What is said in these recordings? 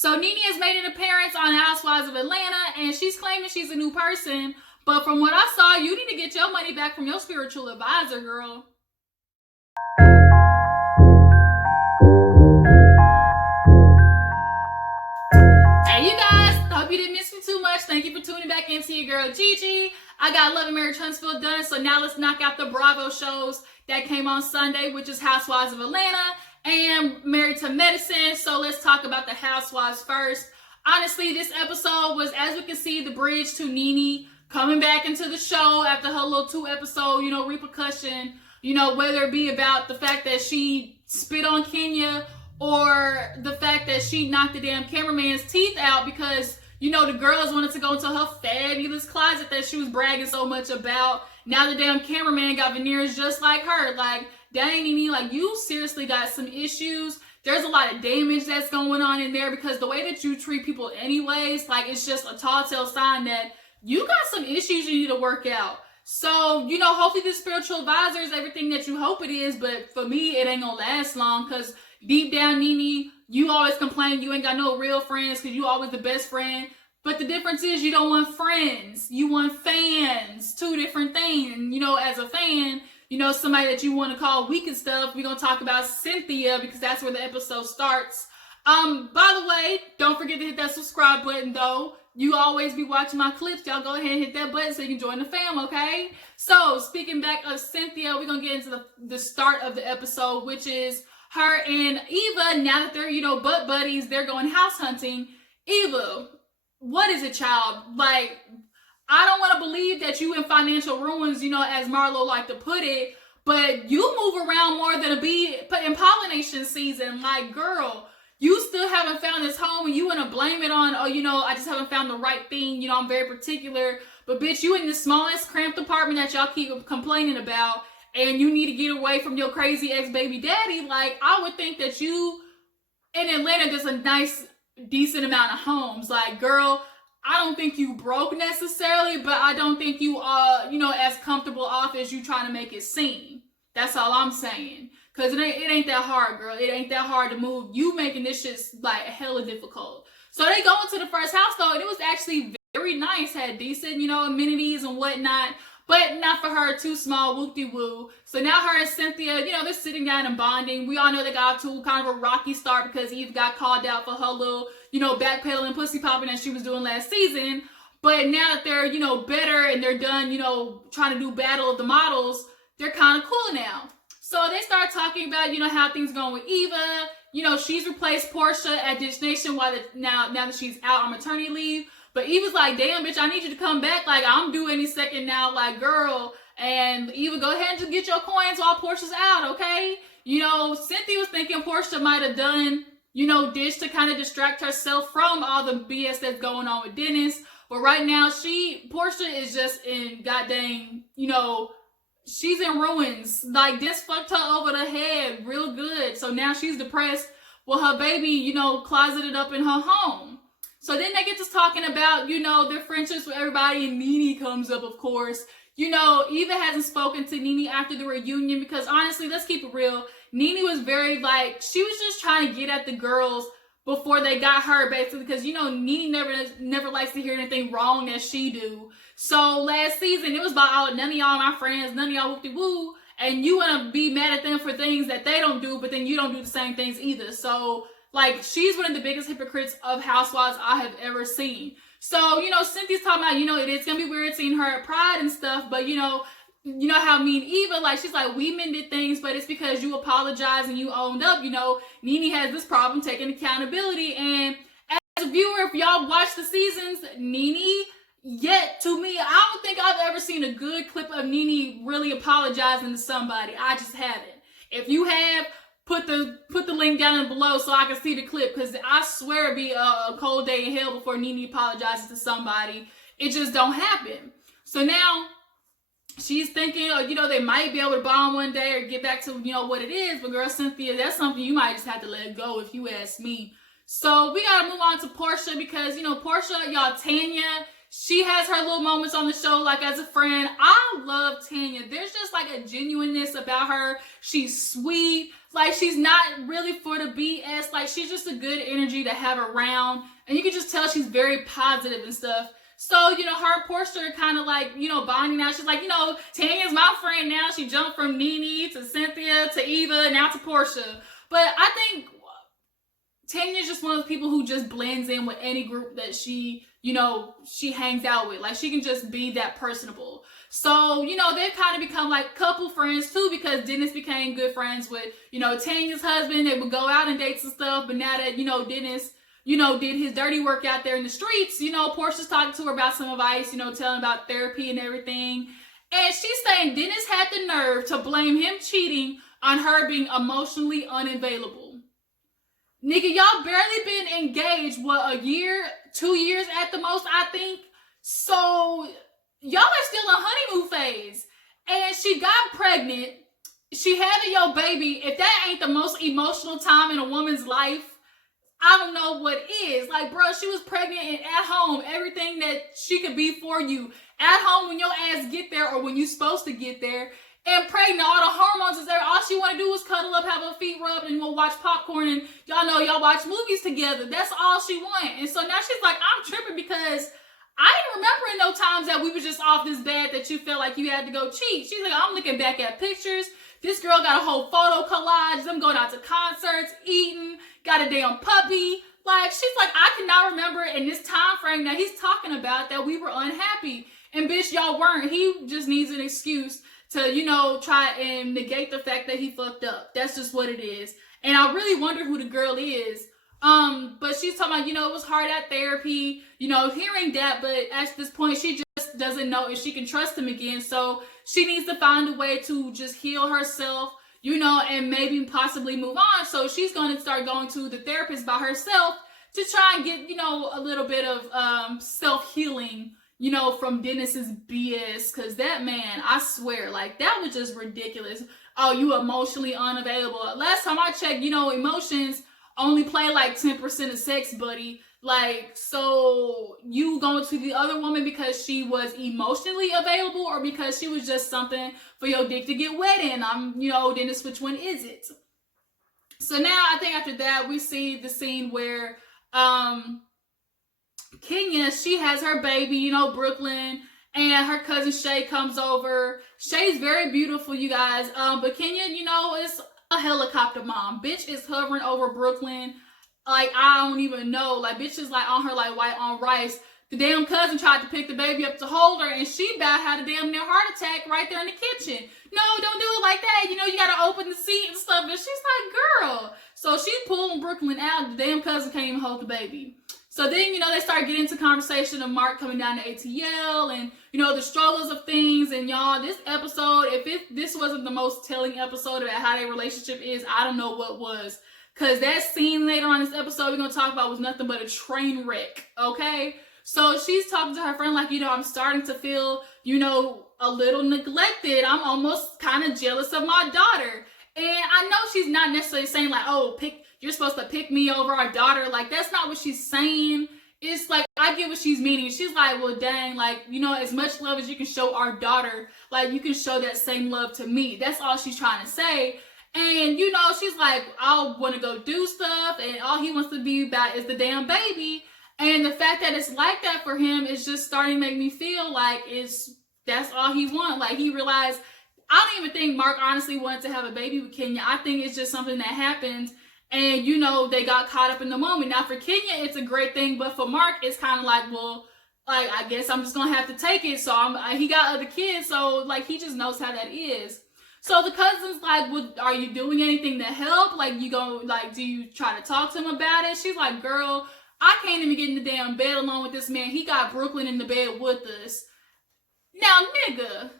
So Nene has made an appearance on Housewives of Atlanta, and she's claiming she's a new person. But from what I saw, you need to get your money back from your spiritual advisor, girl. Hey, you guys. Hope you didn't miss me too much. Thank you for tuning back into your girl, Gigi. I got Love and Marriage Huntsville done, so now let's knock out the Bravo shows that came on Sunday, which is Housewives of Atlanta and Married to Medicine. So let's talk about the Housewives first. Honestly, this episode was, as we can see, the bridge to Nene coming back into the show after her little 2-episode, repercussion, whether it be about the fact that she spit on Kenya or the fact that she knocked the damn cameraman's teeth out because, the girls wanted to go into her fabulous closet that she was bragging so much about. Now the damn cameraman got veneers just like her. Like, dang, Nene, like, you seriously got some issues. There's a lot of damage that's going on in there because the way that you treat people anyways, like, it's just a tall tale sign that you got some issues you need to work out. So, hopefully this spiritual advisor is everything that you hope it is, but for me, it ain't gonna last long because deep down, Nene, you always complain you ain't got no real friends because you always the best friend. But the difference is you don't want friends. You want fans. Two different things. As a fan, somebody that you want to call weak and stuff, we're going to talk about Cynthia because that's where the episode starts. By the way, don't forget to hit that subscribe button, though. You always be watching my clips. Y'all go ahead and hit that button so you can join the fam, okay? So, speaking back of Cynthia, we're going to get into the start of the episode, which is her and Eva. Now that they're, butt buddies, they're going house hunting. Eva, what is it, child? Like, I don't want to believe that you in financial ruins, as Marlo like to put it, but you move around more than a bee in pollination season. Like, girl, you still haven't found this home and you want to blame it on, I just haven't found the right thing. I'm very particular. But bitch, you in the smallest cramped apartment that y'all keep complaining about and you need to get away from your crazy ex-baby daddy. Like, I would think that you, in Atlanta, there's a nice, decent amount of homes. Like, girl, I don't think you broke necessarily, but I don't think you are, as comfortable off as you trying to make it seem. That's all I'm saying. Because it ain't that hard, girl. It ain't that hard to move. You making this shit, like, hella difficult. So they go into the first house, though, and it was actually very nice. Had decent, amenities and whatnot. But not for her, too small, whoop-de-woo. So now her and Cynthia, they're sitting down and bonding. We all know they got to kind of a rocky start because Eve got called out for her little, backpedaling, pussy popping that she was doing last season. But now that they're, better and they're done, trying to do Battle of the Models, they're kind of cool now. So they start talking about, how things going with Eva. She's replaced Portia at Dish Nation now that she's out on maternity leave. But Eva's like, damn, bitch, I need you to come back. Like, I'm due any second now. Like, girl. And Eva, go ahead and just get your coins while Portia's out, okay? Cynthia was thinking Portia might have done, Dish to kind of distract herself from all the BS that's going on with Dennis. But right now, Portia is just in goddamn, she's in ruins. Like, this fucked her over the head real good. So now she's depressed with her baby, closeted up in her home. So then they get to talking about, their friendships with everybody, and Nene comes up, of course. Eva hasn't spoken to Nene after the reunion because, honestly, let's keep it real. Nene was very, she was just trying to get at the girls before they got her, basically, because, Nene never likes to hear anything wrong as she do. So last season, it was about, oh, none of y'all my friends, none of y'all whoop-de-woo, and you want to be mad at them for things that they don't do, but then you don't do the same things either. So, she's one of the biggest hypocrites of housewives I have ever seen. So, Cynthia's talking about, it's going to be weird seeing her at Pride and stuff, but, how me and Eva, she's like, we mended things, but it's because you apologized and you owned up. Nene has this problem taking accountability. And as a viewer, if y'all watch the seasons, Nene, yet to me, I don't think I've ever seen a good clip of Nene really apologizing to somebody. I just haven't. If you have, put the link down below so I can see the clip, because I swear it'd be a cold day in hell before Nene apologizes to somebody. It just don't happen. So now she's thinking, they might be able to bond one day or get back to, what it is. But girl, Cynthia, that's something you might just have to let go if you ask me. So we got to move on to Portia because, Portia, y'all, Tanya, she has her little moments on the show, like as a friend. I love Tanya. There's just like a genuineness about her. She's sweet. Like, she's not really for the BS. Like, she's just a good energy to have around. And you can just tell she's very positive and stuff. So, you know, her and Portia are kind of like, you know, bonding now. She's like, you know, Tanya's my friend now. She jumped from Nene to Cynthia to Eva, now to Portia. But I think Tanya's just one of those people who just blends in with any group that she, you know, she hangs out with. Like, she can just be that personable. So, you know, they've kind of become like couple friends too, because Dennis became good friends with, you know, Tanya's husband. They would go out on dates and stuff. But now that, you know, Dennis, you know, did his dirty work out there in the streets, you know, Portia's talking to her about some advice, you know, telling about therapy and everything. And she's saying Dennis had the nerve to blame him cheating on her being emotionally unavailable. Nigga, y'all barely been engaged, what, a year, 2 years at the most, I think. So y'all are still in honeymoon phase. And she got pregnant. She having your baby. If that ain't the most emotional time in a woman's life, I don't know what is. Like, bro, she was pregnant and at home. Everything that she could be for you. At home when your ass get there or when you supposed to get there. And pregnant, all the hormones is there. All she want to do is cuddle up, have her feet rubbed, and we'll watch popcorn. And y'all know y'all watch movies together. That's all she want. And so now she's like, I'm tripping because I ain't remembering no times that we were just off this bad that you felt like you had to go cheat. She's like, I'm looking back at pictures. This girl got a whole photo collage. Them going out to concerts, eating, got a damn puppy. Like, she's like, I cannot remember in this time frame that he's talking about that we were unhappy. And bitch, y'all weren't. He just needs an excuse to, you know, try and negate the fact that he fucked up. That's just what it is. And I really wonder who the girl is. But she's talking about, you know, it was hard at therapy, you know, hearing that, but at this point, she just doesn't know if she can trust him again. So she needs to find a way to just heal herself, you know, and maybe possibly move on. So she's going to start going to the therapist by herself to try and get, you know, a little bit of self-healing, you know, from Dennis's BS. Because that man, I swear, like, that was just ridiculous. Oh, you emotionally unavailable. Last time I checked, you know, emotions only play like 10% of sex, buddy. Like, so you going to the other woman because she was emotionally available or because she was just something for your dick to get wet in? You know, Dennis, which one is it? So now I think after that, we see the scene where Kenya, she has her baby, you know, Brooklyn, and her cousin Shay comes over. Shay's very beautiful, you guys. But Kenya, you know, is a helicopter mom. Bitch is hovering over Brooklyn. Like, I don't even know. Like, bitch is like on her like white on rice. The damn cousin tried to pick the baby up to hold her, and she about had a damn near heart attack right there in the kitchen. No, don't do it like that. You know, you gotta open the seat and stuff. And she's like, girl. So she pulling Brooklyn out. The damn cousin can't even hold the baby. So then, you know, they start getting into conversation of Marc coming down to ATL and, you know, the struggles of things. And y'all, this episode, if this wasn't the most telling episode about how their relationship is, I don't know what was. Because that scene later on in this episode we're going to talk about was nothing but a train wreck, okay? So she's talking to her friend like, you know, I'm starting to feel, you know, a little neglected. I'm almost kind of jealous of my daughter. And I know she's not necessarily saying like, oh, you're supposed to pick me over our daughter. Like, that's not what she's saying. It's like, I get what she's meaning. She's like, well, dang, like, you know, as much love as you can show our daughter, like, you can show that same love to me. That's all she's trying to say. And, you know, she's like, I want to go do stuff, and all he wants to be about is the damn baby. And the fact that it's like that for him is just starting to make me feel like that's all he wants. Like, he realized, I don't even think Marc honestly wanted to have a baby with Kenya. I think it's just something that happened, and, you know, they got caught up in the moment. Now, for Kenya, it's a great thing, but for Marc, it's kind of like, well, like, I guess I'm just going to have to take it. So he got other kids, so, like, he just knows how that is. So the cousin's like, well, are you doing anything to help? Like, you go, like, do you try to talk to him about it? She's like, girl, I can't even get in the damn bed alone with this man. He got Brooklyn in the bed with us. Now, nigga,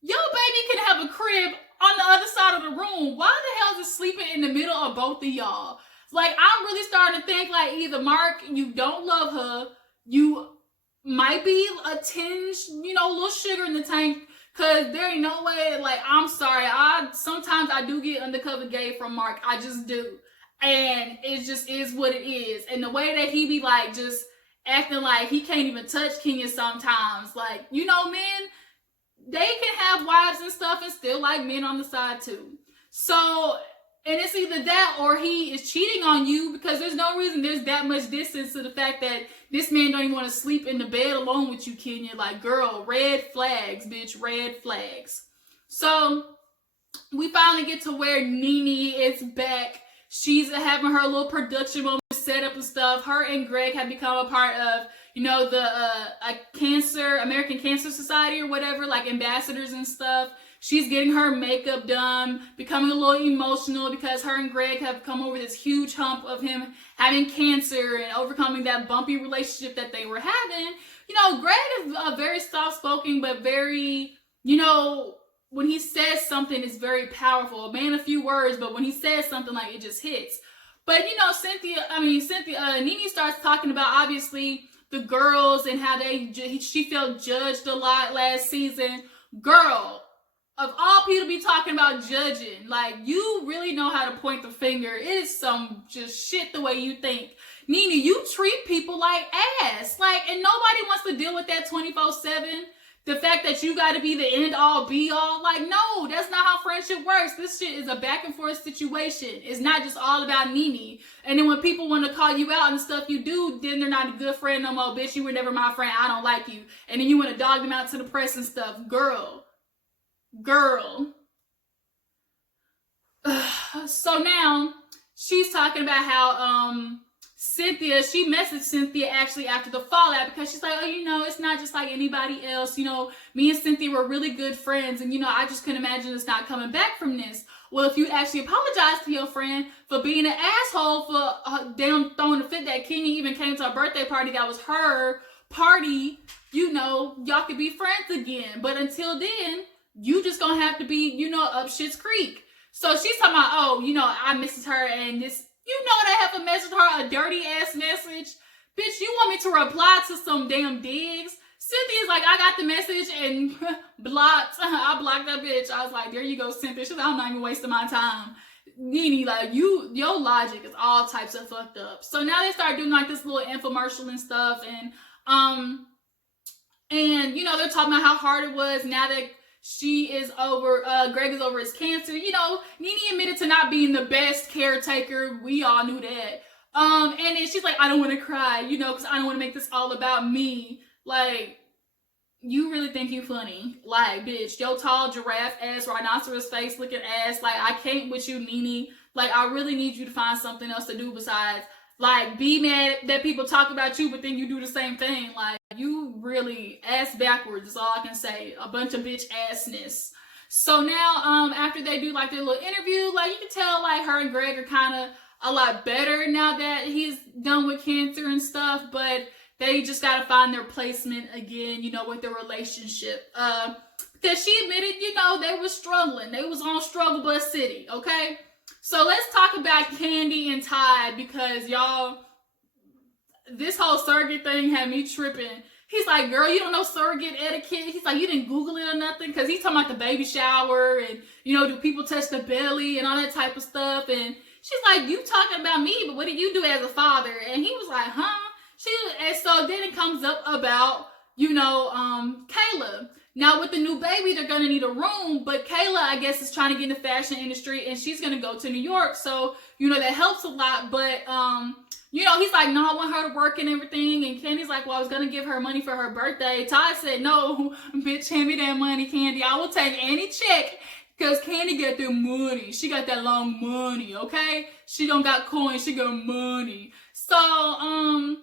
your baby can have a crib on the other side of the room. Why the hell is it sleeping in the middle of both of y'all? Like, I'm really starting to think, like, either Marc, you don't love her, you might be a tinge, you know, a little sugar in the tank. Cause there ain't no way, like, I'm sorry, sometimes I do get undercover gay from Marc, I just do. And it just is what it is. And the way that he be like, just acting like he can't even touch Kenya sometimes. Like, you know, men, they can have wives and stuff and still like men on the side too. So, and it's either that or he is cheating on you, because there's no reason there's that much distance to the fact that this man don't even want to sleep in the bed alone with you, Kenya. Like, girl, red flags, bitch, red flags. So we finally get to where Nene is back. She's having her little production moment, set up and stuff. Her and Greg have become a part of, you know, the American Cancer Society or whatever, like ambassadors and stuff. She's getting her makeup done, becoming a little emotional because her and Greg have come over this huge hump of him having cancer and overcoming that bumpy relationship that they were having. You know, Greg is very soft-spoken, but very, you know, when he says something, it's very powerful. A man of few words, but when he says something, like, it just hits. But, you know, Nene starts talking about, obviously, the girls and how she felt judged a lot last season. Girl, of all people to be talking about judging, like, you really know how to point the finger. It is some just shit the way you think. Nene, you treat people like ass. Like, and nobody wants to deal with that 24/7. The fact that you got to be the end all be all. Like, no, that's not how friendship works. This shit is a back and forth situation. It's not just all about Nene. And then when people want to call you out and stuff you do, then they're not a good friend no more. Bitch, you were never my friend. I don't like you. And then you want to dog them out to the press and stuff. Girl. So now she's talking about how Cynthia, she messaged Cynthia actually after the fallout, because she's like, oh, you know, it's not just like anybody else. You know, me and Cynthia were really good friends, and, you know, I just couldn't imagine us not coming back from this. Well, if you actually apologize to your friend for being an asshole, for them throwing a fit that Kenya even came to a birthday party that was her party, you know, y'all could be friends again. But until then, you just gonna have to be, you know, up shit's creek. So she's talking about, oh, you know, I messaged her and this, you know, they have to message her a dirty ass message. Bitch, you want me to reply to some damn digs? Cynthia's like, I got the message and blocked. I blocked that bitch. I was like, there you go, Cynthia. She's like, I'm not even wasting my time. Nene, like, your logic is all types of fucked up. So now they start doing like this little infomercial and stuff, and you know, they're talking about how hard it was now that she is over, Greg is over his cancer. You know, Nene admitted to not being the best caretaker. We all knew that. And then she's like, I don't want to cry, you know, because I don't want to make this all about me. Like, you really think you funny? Like, bitch, your tall giraffe ass, rhinoceros face looking ass. Like, I can't with you, Nene. Like, I really need you to find something else to do besides, like, be mad that people talk about you, but then you do the same thing. Like, you really ass backwards is all I can say. A bunch of bitch assness. So now, after they do like their little interview, like, you can tell like her and Greg are kind of a lot better now that he's done with cancer and stuff, but they just gotta find their placement again, you know, with their relationship. Because she admitted, you know, they were struggling. They was on Struggle Bus City, okay? So let's talk about Kandi and Ty, because y'all, this whole surrogate thing had me tripping. He's like, girl, you don't know surrogate etiquette? He's like, you didn't Google it or nothing? Because he's talking about the baby shower and, you know, do people touch the belly and all that type of stuff? And she's like, you talking about me, but what do you do as a father? And he was like, huh? And so then it comes up about, you know, Kayla. Now with the new baby, they're going to need a room, but Kayla, I guess, is trying to get in the fashion industry and she's going to go to New York. So, you know, that helps a lot. But, you know, he's like, no, I want her to work and everything. And Candy's like, well, I was going to give her money for her birthday. Ty said, no, bitch, hand me that money, Kandi. I will take any check because Kandi got that money. She got that long money, okay? She don't got coins. She got money. So,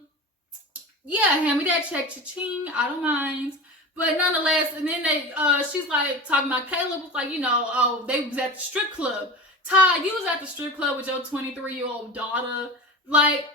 yeah, hand me that check, cha-ching. I don't mind. But nonetheless, and then she's like talking about Caleb was like, you know, oh, they was at the strip club. Ty, you was at the strip club with your 23-year-old daughter. Like,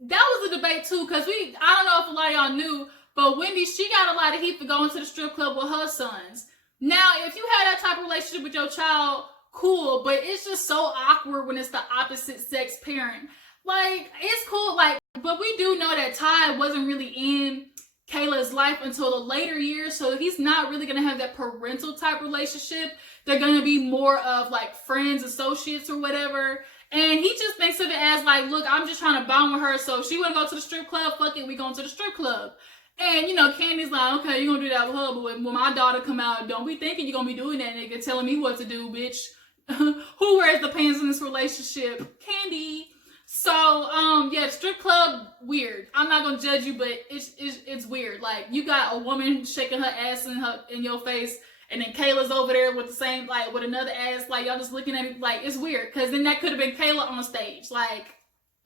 that was a debate too, because I don't know if a lot of y'all knew, but Wendy, she got a lot of heat for going to the strip club with her sons. Now, if you had that type of relationship with your child, cool, but it's just so awkward when it's the opposite sex parent. Like, it's cool, like, but we do know that Ty wasn't really in Kayla's life until the later years, so he's not really going to have that parental type relationship. They're going to be more of like friends, associates or whatever. And he just thinks of it as like, look, I'm just trying to bond with her. So if she want to go to the strip club, fuck it, we going to the strip club. And, Candy's like, okay, you're going to do that with her. But when my daughter come out, don't be thinking you're going to be doing that, nigga, telling me what to do, bitch. Who wears the pants in this relationship? Candy. So, yeah, strip club, weird. I'm not going to judge you, but it's weird. Like, you got a woman shaking her ass in your face, and then Kayla's over there with the same, like, with another ass. Like, y'all just looking at it, like, it's weird. Because then that could have been Kayla on stage. Like,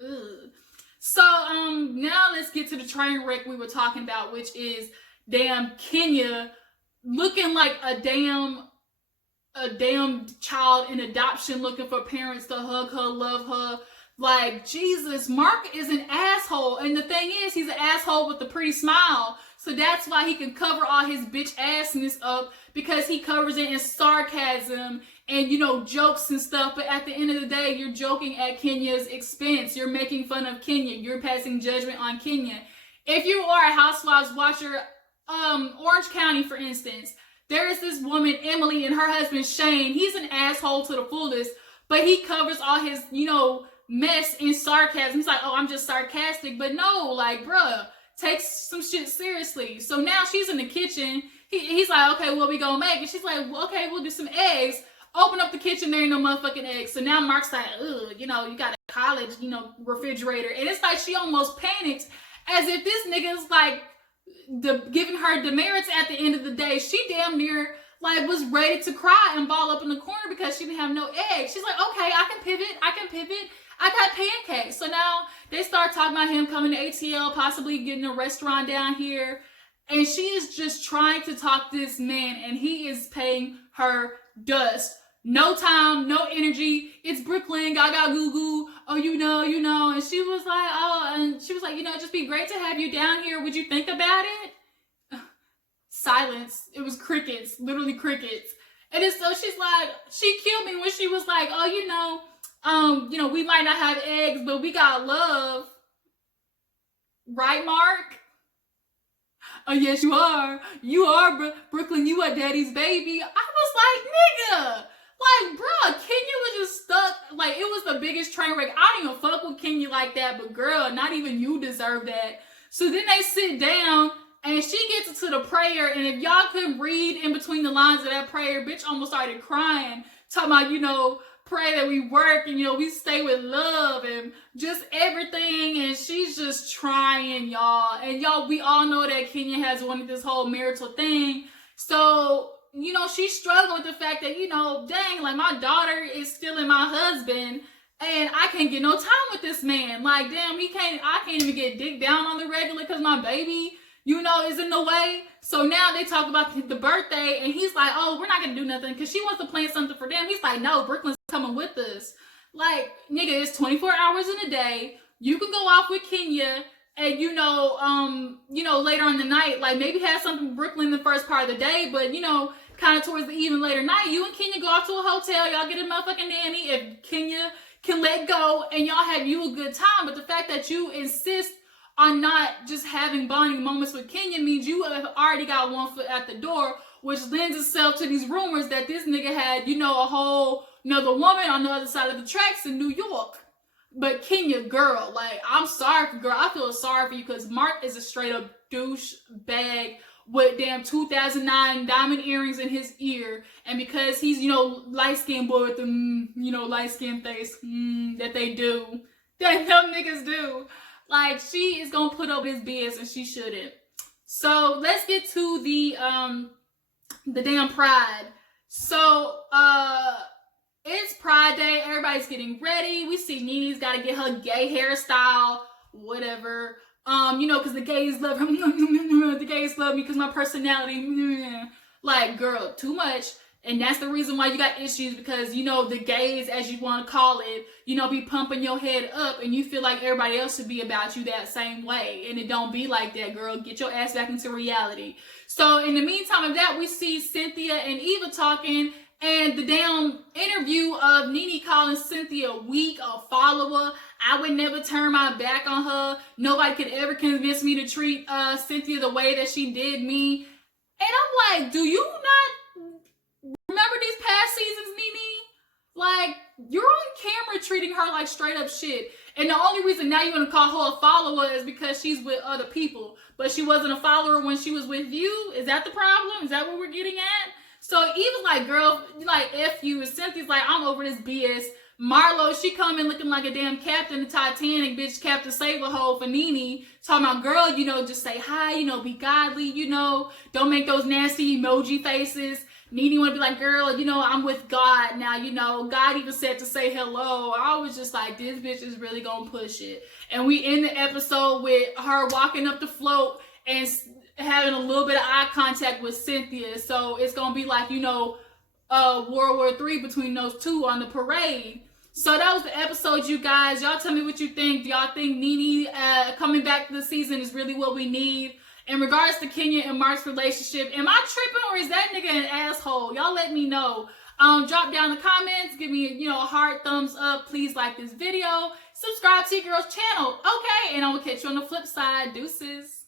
ugh. So, now let's get to the train wreck we were talking about, which is damn Kenya looking like a damn child in adoption, looking for parents to hug her, love her. Like, Jesus, Marc is an asshole. And the thing is, he's an asshole with a pretty smile. So that's why he can cover all his bitch assness up, because he covers it in sarcasm and, jokes and stuff. But at the end of the day, you're joking at Kenya's expense. You're making fun of Kenya. You're passing judgment on Kenya. If you are a Housewives watcher, Orange County, for instance, there is this woman, Emily, and her husband, Shane. He's an asshole to the fullest, but he covers all his, mess in sarcasm. He's like, oh, I'm just sarcastic. But no, like, bruh, take some shit seriously. So now she's in the kitchen. He's like, okay, what we gonna make? And she's like, well, okay, we'll do some eggs. Open up the kitchen, there ain't no motherfucking eggs. So now Marc's like, ugh, you got a college, refrigerator. And it's like she almost panics, as if this nigga's like giving her demerits at the end of the day. She damn near like was ready to cry and ball up in the corner because she didn't have no eggs. She's like, okay, I can pivot. I got pancakes. So now they start talking about him coming to ATL, possibly getting a restaurant down here. And she is just trying to talk this man, and he is paying her dust. No time, no energy. It's Brooklyn, gaga goo goo. Oh, you know. And she was like, it'd just be great to have you down here. Would you think about it? Silence. It was crickets, literally crickets. And so she's like, she killed me when she was like, oh, we might not have eggs, but we got love. Right, Marc? Oh, yes, you are. You are, Brooklyn. You are daddy's baby. I was like, nigga. Like, bro, Kenya was just stuck. Like, it was the biggest train wreck. I don't even fuck with Kenya like that, but girl, not even you deserve that. So then they sit down, and she gets into the prayer, and if y'all couldn't read in between the lines of that prayer, bitch almost started crying, talking about, pray that we work and, we stay with love and just everything. And she's just trying, y'all. And y'all, we all know that Kenya has wanted this whole marital thing. So, she's struggling with the fact that, dang, like my daughter is stealing my husband and I can't get no time with this man. Like, damn, I can't even get dick down on the regular because my baby, is in the way. So now they talk about the birthday and he's like, oh, we're not going to do nothing because she wants to plan something for them. He's like, no, Brooklyn's coming with us. Like, nigga, it's 24 hours in a day. You can go off with Kenya and, later on the night, like maybe have something with Brooklyn the first part of the day, but, kind of towards the even later night, you and Kenya go off to a hotel. Y'all get a motherfucking nanny if Kenya can let go and y'all have you a good time. But the fact that you insist on not just having bonding moments with Kenya means you have already got one foot at the door, which lends itself to these rumors that this nigga had, a whole another woman on the other side of the tracks in New York. But Kenya, girl, like, I'm sorry, girl. I feel sorry for you because Marc is a straight up douche bag with damn 2009 diamond earrings in his ear. And because he's, light-skinned boy with the, light-skinned face that they do, that them niggas do. Like, she is gonna put up his BS and she shouldn't. So let's get to the damn Pride. So it's Pride Day. Everybody's getting ready. We see Nene's got to get her gay hairstyle, whatever. Because the gays love her. The gays love me because my personality. Like, girl, too much. And that's the reason why you got issues because, the gays, as you want to call it, be pumping your head up and you feel like everybody else should be about you that same way. And it don't be like that, girl. Get your ass back into reality. So in the meantime of that, we see Cynthia and Eva talking and the damn interview of Nene calling Cynthia weak, a follower. I would never turn my back on her. Nobody could ever convince me to treat Cynthia the way that she did me. And I'm like, do you not remember these past seasons, Nene? Like, you're on camera treating her like straight up shit. And the only reason now you want to call her a follower is because she's with other people. But she wasn't a follower when she was with you? Is that the problem? Is that what we're getting at? So even like, girl, like F you. And Cynthia's like, I'm over this BS. Marlo, she come in looking like a damn captain of Titanic, bitch, Captain Save-A-Hole for Nene. Talking about, girl, you know, just say hi, you know, be godly, you know. Don't make those nasty emoji faces. Nene want to be like, girl, you know, I'm with God now, you know. God even said to say hello. I was just like, this bitch is really going to push it. And we end the episode with her walking up the float and having a little bit of eye contact with Cynthia. So it's going to be like, you know, World War III between those two on the parade. So that was the episode, you guys. Y'all tell me what you think. Do y'all think Nene coming back to the season is really what we need? In regards to Kenya and Marc's relationship, am I tripping or is that nigga an asshole? Y'all let me know. Drop down in the comments. Give me, you know, a hard thumbs up. Please like this video. Subscribe to your girl's channel. Okay, and I will catch you on the flip side. Deuces.